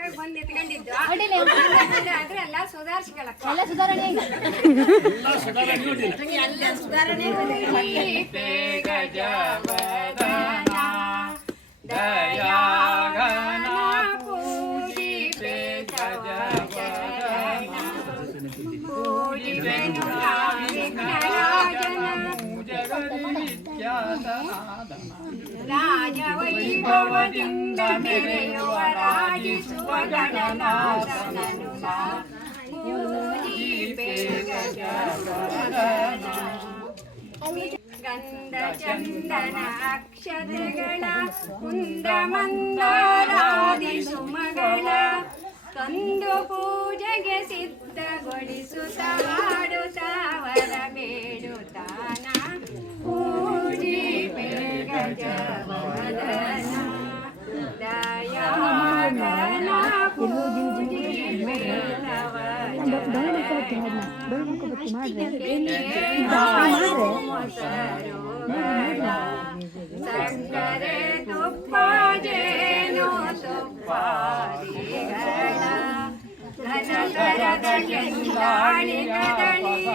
ಪಕ್ಕಕ್ಕೆ ಬಂದು ನಿಂತ್ಕೊಂಡಿದ್ದು ಅಡ್ಡಿಲ್ಲ. ಆದ್ರೆ ಎಲ್ಲ ಸುಧಾರಿಸ್ಕೊಳಕ್ಕ ಎಲ್ಲ ಸುಧಾರಣೆ ಈಗ ದೀಪೆ ಗಜವದನ ದಯಾಗನ ಪೂಜಿಪೆ ಗಜವದನ ಪೂಜಿಪೆನು ವಿಘ್ನರಾಜನ ರಾಜವೈಭವದಿಂದ ಮೆರೆಯುವ ರಾಜಿಸುವ ಗಣನಾಥನನು ನಾ ಪೂಜಿಪೆ ಗಜವದನ ಗಂಧ ಚಂದನ ಅಕ್ಷತೆಗಳ ಕುಂದ ಮಂದಾರಾದಿ ಸುಮಗಳ ತಂದು ಪೂಜೆಗೆ ಸಿದ್ಧಗೊಳಿಸುತ್ತಾಡುತ್ತಾವರ ಬೇಡುತ್ತಾನ ಪೂಜಿ ಗಜವದನ ಸಕ್ಕರೆ ತುಪ್ಪ ಜೇನು ತುಪ್ಪಾದಿಗಳ ಘನಕರದ ಕೆಂದಾಳಿನ ದಣಿಯ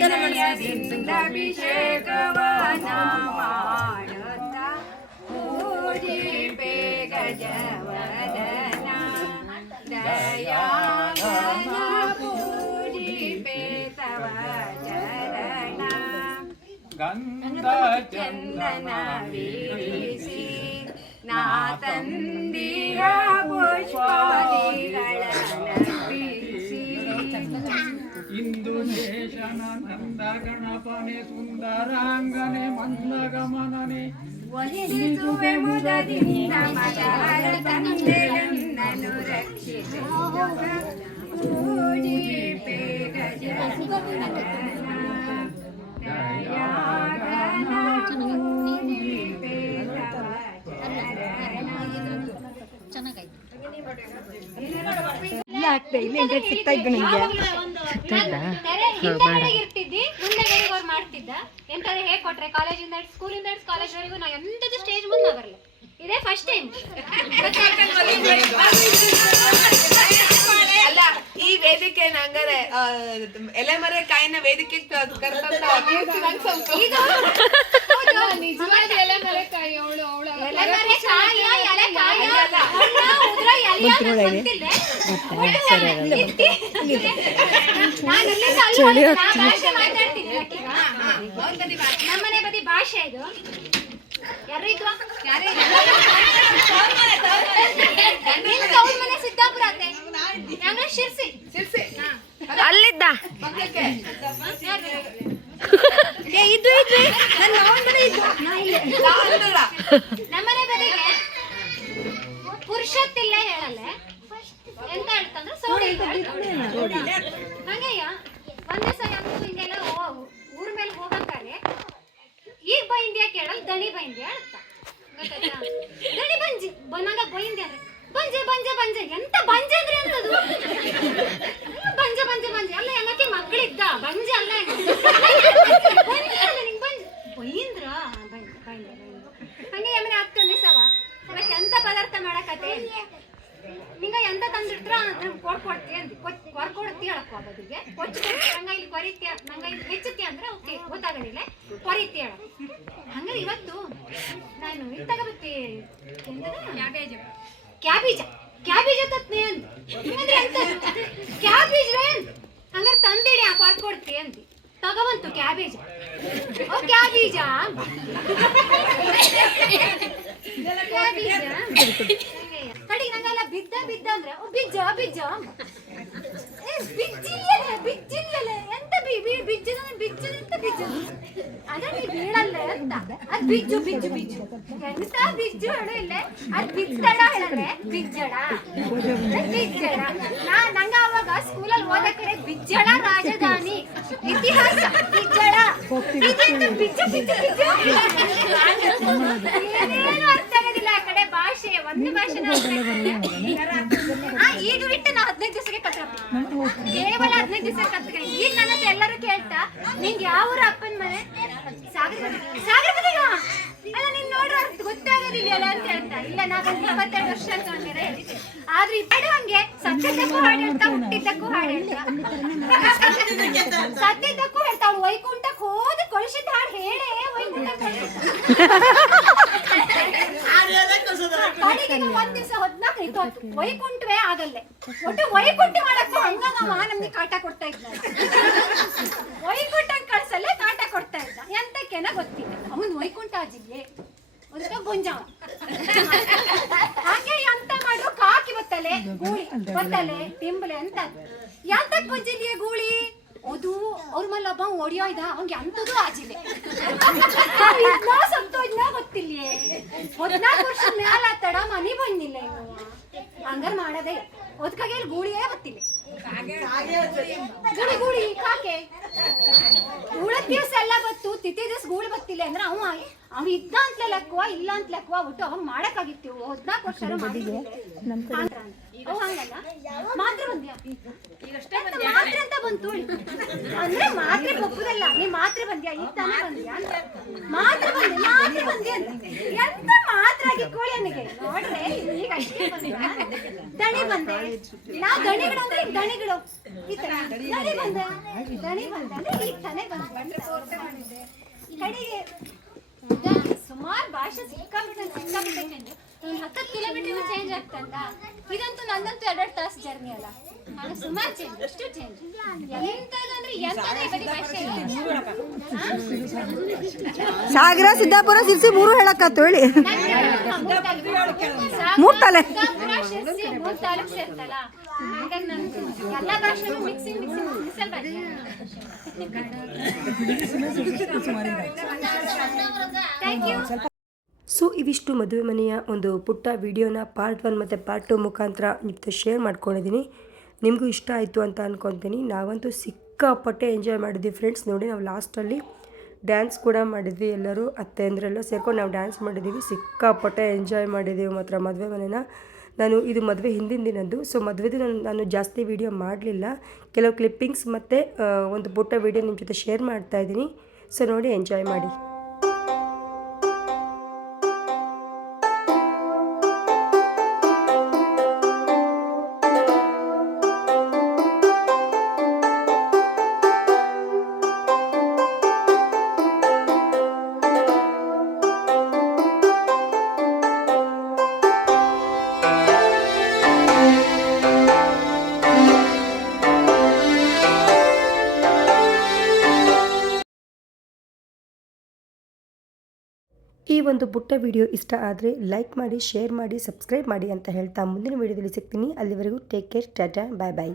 ಗಣಗಣದಿಂದ ಅಭಿಷೇಕವನ ಮಾಡುತ್ತ ಪೂಜಿಪೆ ಗಜವದನ ಗಂಧ ಚಂದನ ವೀರಿಸಿ ನಾ ತಂದಿರ ಪುಷ್ಪಾದಿಗಳನ್ನರ್ಪಿಸಿ ಇಂದು ದೇಶನ ನಂದ ಗಣಪನೆ ಸುಂದರಾಂಗನೆ ಮಂದಗಮನನೆ ವಂದಿಸುವೆ ಮುದದಿಂದ ಮದರ ತಂದೆಯನ್ನನು ರಕ್ಷಿಸು ಪೂಜಿಪೆ ಚೆನ್ನಾಗಾಯ್ತು ಇರ್ತಿದ್ದಿ ಮುಂದೆ ಅವ್ರು ಮಾಡ್ತಿದ್ದ. ಎಂತಾದ್ರೆ ಹೇಗ್ ಕೊಟ್ರೆ ಕಾಲೇಜಿಂದ ಸ್ಕೂಲಿಂದ ಕಾಲೇಜ್ವರೆಗೂ ನಾ ಎಂತದ್ದು ಸ್ಟೇಜ್ ಮುಂದೆ ಬರಲ್ಲ. ಇದೇ ಫಸ್ಟ್ ಟೈಮ್ ನಂಗ್ ಹಂಗಾರೆ ಎಲೆ ಕಾಯ ಹಣ್ಣ, ಉದ್ರ ಎಲೆಯ ನಂಗ್ ಗೊತ್ತಿಲ್ವೇ? ಇತ್ತಿ. ನಾನ್ ಇಲ್ಲಿಂದ ಅಲ್ಲಿ ಹೋಗಿದ್ದೆ, ನಾ ಭಾಷೆ ಮಾತಾಡ್ತಿದ್ದೆ ಅಕ್ಕೀಗ. ನಮ್ಮನೆ ಬದಿ ಭಾಷೆ ಇದು. ಯಾರು ಇದ್ವಾ ನಿನ್ ಅಲ್ಲಿದ್ದ ಪಕ್ಕಕ್ಕೆ ಇದು ಇದು ನನ್ನ ಮಾವನ್ ಮನೆ ಇದ್ದು. ನಮ್ಮನೆ ಬದಿಗೆ ಪುರುಷತ್ತಿಲ್ಲ ಹೇಳಲ್ಲ ಎಂತ ಹೇಳ್ತಂದ್ರೆ ಸೌಡಿ ಹಂಗೆಯ ಒಂದೇ ಸಲ ಹಂಗು ಹಿಂಗೆಲ್ಲ ಊರ್ ಮೇಲೆ ಹೋಗಕ್ಕಾರೆ ಈಗ ಬೈಂದ್ಯಾ ಕೇಳಲ್ ದಣಿ ಬೈಂದ್ಯಾ ಹೇಳ್ತ. ದಣಿ ಬಂಜಿ ಬನ್ನಂಗ ಬೈಂದ್ಯ ಬಂಜೆ ಬಂಜೆ ಬಂಜೆ. ಎಂತ ಬಂಜೆ ಅಂದ್ರೆ ಎಂತದು ಬಂಜೆ ಬಂಜೆ ಬಂಜೆ ಅಲ್ಲ ಹೆಂಗಕ್ಕೆ ಮಕ್ಕಳಿದ್ದ ಬಂಜೆ ಅಲ್ಲ ಹೆಂಗ ಬಂಜೆ ಅಲ್ಲ ನಿಂಗ್ ಬಂಜೆ ಬೈಂದ್ರ ಬೈಂದ್ರ ಬೈಂದ್ರ ಬೈಂದ್ರ ಹಂಗೆ ಯಮನೆ ಹತ್ತು ದಿವಸವ ಇವತ್ತು ಎಂತ ಪದಾರ್ಥ ಮಾಡಕತ್ತೆ ನಿಂಗ ಎಂತ ತಂದಿಡ್ತ್ರ ಕೊಡ್ಕೊಡ್ತಿ ಅಂತ ಕೊಡ್ಕೊಡ್ತಿ ಹೇಳಪ್ಪ ಬದಿಗೆ ಕೊಚ್ಚು ಕೊಡ್ತಿ ನಂಗ ಇಲ್ಲಿ ಕೊರಿತ್ಯ ನಂಗ ಇಲ್ಲಿ ಹೆಚ್ಚುತ್ತಿ ಅಂದ್ರೆ ಓಕೆ ಗೊತ್ತಾಗಲಿಲ್ಲ ಕೊರಿತೀಯ ಹೇಳ. ಹಂಗಾರೆ ಇವತ್ತು ನಾನು ಇದು ತಗೋಬತ್ತಿ. ಕ್ಯಾಬೇಜ್ ಕ್ಯಾಬೇಜ ಕ್ಯಾಬೇಜ್ ತತ್ನಿ ಅಂತ ಅಂದ್ರೆ ಎಂತ? ಕ್ಯಾಬೇಜ್ ಹಂಗಾರೆ ತಂದಿಡಿ ಆ ಕೊಡ್ತಿ ಅಂತ ತಗೋಬಂತು ಕ್ಯಾಬೇಜ್ ಓ ಕ್ಯಾಬೇಜ ಕ್ಯಾಬೇಜ ಕಡೆಗೆ ನಂಗೆಲ್ಲ ಬಿದ್ದ ಬಿದ್ದ ಅಂದ್ರೆ ಓ ಬಿಜ್ಜ ಬಿಜ್ಜ. ಏ, ಬಿಜ್ಜಿಲ್ಲಲೆ ಬಿಜ್ಜಿಲ್ಲಲೆ ಎಂತ ಬಿ ಬಿ ಬಿಜ್ಜದ ಬಿಜ್ಜದ ಎಂತ ಬಿಜ್ಜು? ಅದ ನೀ ಬೀಳಲ್ಲ ಅಂತ. ಅದ್ ಬಿಜ್ಜು ಬಿಜ್ಜು ಬಿಜ್ಜು. ಎಂತ ಬಿಜ್ಜು ಹೇಳು ಇಲ್ಲ? ಅದ್ ಬಿಜ್ಜಡ ಹೇಳಲೆ ಬಿಜ್ಜಡ. ಬಿಜ್ಜಡ. ನಾ ನಂಗ ಅವಾಗ ಸ್ಕೂಲಲ್ಲಿ ಓದ ಕಡೆ ಬಿಜ್ಜಡ ರಾಜಧಾನಿ. ಇತಿಹಾಸ ಬಿಜ್ಜಡ. ಬಿಜ್ಜು ಬಿಜ್ಜು ಬಿಜ್ಜು ಬಿಜ್ಜು? ಏನೇನು ಅರ್ಥ ಆಗೋದಿಲ್ಲ ಆ ಕಡೆ ಭಾಷೆ ಒಂದು ಈಗ ಬಿಟ್ಟು ನಾ ಹದಿನೈದು ದಿವಸಕ್ಕೆ ಕೇವಲ ಹದಿನೈದು ದಿವಸ ಈಗ ನನ್ನ ಹತ್ರ ಎಲ್ಲರೂ ಕೇಳ್ತಾ ನಿಂಗೆ ಯಾವ ಊರ ಅಪ್ಪನ ಮನೆ? ಸಾಗರ ಸಾಗರ ಅಲ್ಲ ನೀನ್ ನೋಡ್ರ ಅರ್ಥ ವರ್ಷ ಹಂಗಾರೆ ಹೇಳಿದ್ದೆ. ಆದ್ರೆ ಇಬ್ಬರು ಹಂಗೆ ಸತ್ಯದಕ್ಕೂ ಹಾಡು ಹೇಳ್ತಾ ಹುಟ್ಟಿದ್ದಕ್ಕೂ ಹಾಡು ಹೇಳ್ತಾ ಸತ್ಯದಕ್ಕೂ ಹೇಳ್ತಾ, ಅವ್ಳು ವೈಕುಂಠಕ್ಕೆ ಹೋದ ಕಳಿಸಿದ ಹಾಡು ಹೇಳೇ ವೈಕುಂಠಕ್ಕೆ ಕಡೆಗೆ ಒಂದ್ ದಿವಸ ಹದ್ನಾಲ್ಕು ಇತ್ತು. ವೈಕುಂಠವೇ ಆಗಲ್ಲೇ. ಒಟ್ಟು ವೈಕುಂಠ ಮಾಡಕ್ಕೂ ಹಂಗ ನಮ್ಮ ನಮ್ಗೆ ಕಾಟ ಕೊಡ್ತಾ ಇದ್ದ. ವೈಕುಂಠ ಕಳ್ಸಲ್ಲೇ ಕಾಟ ಕೊಡ್ತಾ ಇದ್ದ. ಎಂತಕ್ಕೇನ ಗೊತ್ತಿಲ್ಲ. ಅವನ್ ವೈಕುಂಠ ಅಜಿಲ್ಲೆ ಗುಂಜಾವ ಹಾಗೆ ಎಂತ ಮಾಡು, ಕಾಕಿ ಬತ್ತಲೆ, ಗೂಳಿ ಬತ್ತಲೆ ತಿಂಬಲೆ ಅಂತ. ಎಂತ ಬಂಜಿಲ್ಯೆ ಗೂಳಿ? ಅದು ಅವ್ರ ಮೇಲೆ ಒಬ್ಬ ಒಡಿಯೋ ಇದ, ಅವ್ನಿಗೆ ಅಂತದೂ ಆಜಿಲೆ ಇದ್ನ ಸತ್ತು ಇದ್ನ ಗೊತ್ತಿಲ್ಲ ಹದಿನಾಲ್ಕು ವರ್ಷ ಮ್ಯಾಲ ತಡ ಮನಿ ಬಂದಿಲ್ಲ ಇನ್ನು ಹಂಗಾರ ಮಾಡದೆ. ಒದ್ಕಾಗೆ ಗೂಳಿಯೇ ಗೊತ್ತಿಲ್ಲ ಗೂಳಿ. ಗೂಳಿ ಕಾಕೆ. ಉಳದ್ ದಿವ್ಸ ಎಲ್ಲ ಬತ್ತು ತಿಥಿ ದಿವ್ಸ ಗೂಳಿ ಗೊತ್ತಿಲ್ಲ ಅಂದ್ರೆ ಅವ ಅವ ಇದ್ದ ಅಂತ ಲೆಕ್ಕವ ಇಲ್ಲ ಅಂತ ಲೆಕ್ಕವ ಬಿಟ್ಟು ಅವ ಮಾಡಕ್ಕಾಗಿತ್ತು. ಹದಿನಾಲ್ಕು ವರ್ಷ ಮಾತ್ರ ಬಂದ್ಯಾ? ಮಾತ್ರ ಮಾತ್ರೆ ಅಂತ ಬಂತು ಅಂದ್ರೆ ಮಾತ್ರ ಒಪ್ಪುದಲ್ಲ. ನೀ ಮಾತ್ರ ಬಂದ್ಯಾ? ಈಗ ತಾನೇ ಬಂದ್ಯಾ ಮಾತ್ರ ಮಾತ್ರ ಮಾತ್ರೆ ಬಂದ್ಯಾ ಅಂತ. ಅನ್ನಗೆ ನೋಡ್ರೆ ಈಗ ದಣಿ ಬಂದೆ. ನಾವು ದಣಿಗಳು ಅಂದ್ರೆ ದಣಿಗಳು. ಈ ತರ. ದಣಿ ಬಂದ? ದಣಿ ಬಂದ ಅಂದ್ರೆ ಬಂದ ಕಡೆಗೆ ಸುಮಾರು ಭಾಷೆ ಸಿಕ್ಕಾಬಿಟ್ಟೆ ಸಿಕ್ಕಾಬಿಟ್ಟೆ ಕಿಲೋಮೀಟರ್ ಚೇಂಜ್ ಆಗ್ತಂತ. ಇದಂತೂ ನಂದಂತೂ ಎರಡೆರಡು ತಾಸು ಜರ್ನಿ ಅಲ್ಲ. ಸುಮಾರು ಚೇಂಜ್ ಅಷ್ಟು ಚೇಂಜ್ ಎಂತದಂದ್ರೆ ಎಂತದೇ ಬರೀ ಭಾಷೆ ಸಾಗರ ಸಿದ್ದಾಪುರ ಸಿರ್ಸಿ ಮೂರು ಹೇಳಕ್ಕಾತು ಹೇಳಿ. ಮೂರ್ ತಲೆ. ಮೂರ್ ತಾಲೂಕ್ ಸೇರ್ತಲ್ಲ ಹಾಗಾಗಿ ನನ್ಗೆ ಎಲ್ಲ ಭಾಷೆನೂ ಮಿಕ್ಸಿಂಗ್ ಮಿಕ್ಸಿಂಗ್ ಮಿಕ್ಸಲ್ ಥ್ಯಾಂಕ್ ಯು ಸೊ ಇವಿಷ್ಟು ಮದುವೆ ಮನೆಯ ಒಂದು ಪುಟ್ಟ ವಿಡಿಯೋನ ಪಾರ್ಟ್ ಒನ್ ಮತ್ತು ಪಾರ್ಟ್ ಟು ಮುಖಾಂತರ ನಿಮ್ಮ ಶೇರ್ ಮಾಡ್ಕೊಂಡಿದ್ದೀನಿ. ನಿಮಗೂ ಇಷ್ಟ ಆಯಿತು ಅಂತ ಅಂದ್ಕೊತೀನಿ ನಾವಂತೂ ಸಿಕ್ಕಾಪಟ್ಟೆ ಎಂಜಾಯ್ ಮಾಡಿದ್ವಿ ಫ್ರೆಂಡ್ಸ್ ನೋಡಿ ನಾವು ಲಾಸ್ಟಲ್ಲಿ ಡ್ಯಾನ್ಸ್ ಕೂಡ ಮಾಡಿದ್ವಿ ಎಲ್ಲರೂ, ಅತ್ತೆ ಅಂದ್ರೆಲ್ಲ ಸೇರ್ಕೊಂಡು ನಾವು ಡ್ಯಾನ್ಸ್ ಮಾಡಿದ್ದೀವಿ ಸಿಕ್ಕಾಪಟ್ಟೆ ಎಂಜಾಯ್ ಮಾಡಿದ್ದೀವಿ ಮಾತ್ರ ಮದುವೆ ಮನೆನ. ನಾನು ಇದು ಮದುವೆ ಹಿಂದಿನ ದಿನದ್ದು ಸೊ ಮದುವೆದು ನಾನು ನಾನು ಜಾಸ್ತಿ ವೀಡಿಯೋ ಮಾಡಲಿಲ್ಲ. ಕೆಲವು ಕ್ಲಿಪ್ಪಿಂಗ್ಸ್ ಮತ್ತು ಒಂದು ಪುಟ್ಟ ವೀಡಿಯೋ ನಿಮ್ಮ ಜೊತೆ ಶೇರ್ ಮಾಡ್ತಾ ಇದ್ದೀನಿ. ಸೊ ನೋಡಿ ಎಂಜಾಯ್ ಮಾಡಿ. ಈ ಒಂದು ಪುಟ್ಟ ವಿಡಿಯೋ ಇಷ್ಟ ಆದರೆ ಲೈಕ್ ಮಾಡಿ, ಶೇರ್ ಮಾಡಿ, ಸಬ್ಸ್ಕ್ರೈಬ್ ಮಾಡಿ ಅಂತ ಹೇಳ್ತಾ ಮುಂದಿನ ವಿಡಿಯೋದಲ್ಲಿ ಸಿಗ್ತೀನಿ. ಅಲ್ಲಿವರೆಗೂ take care tata bye bye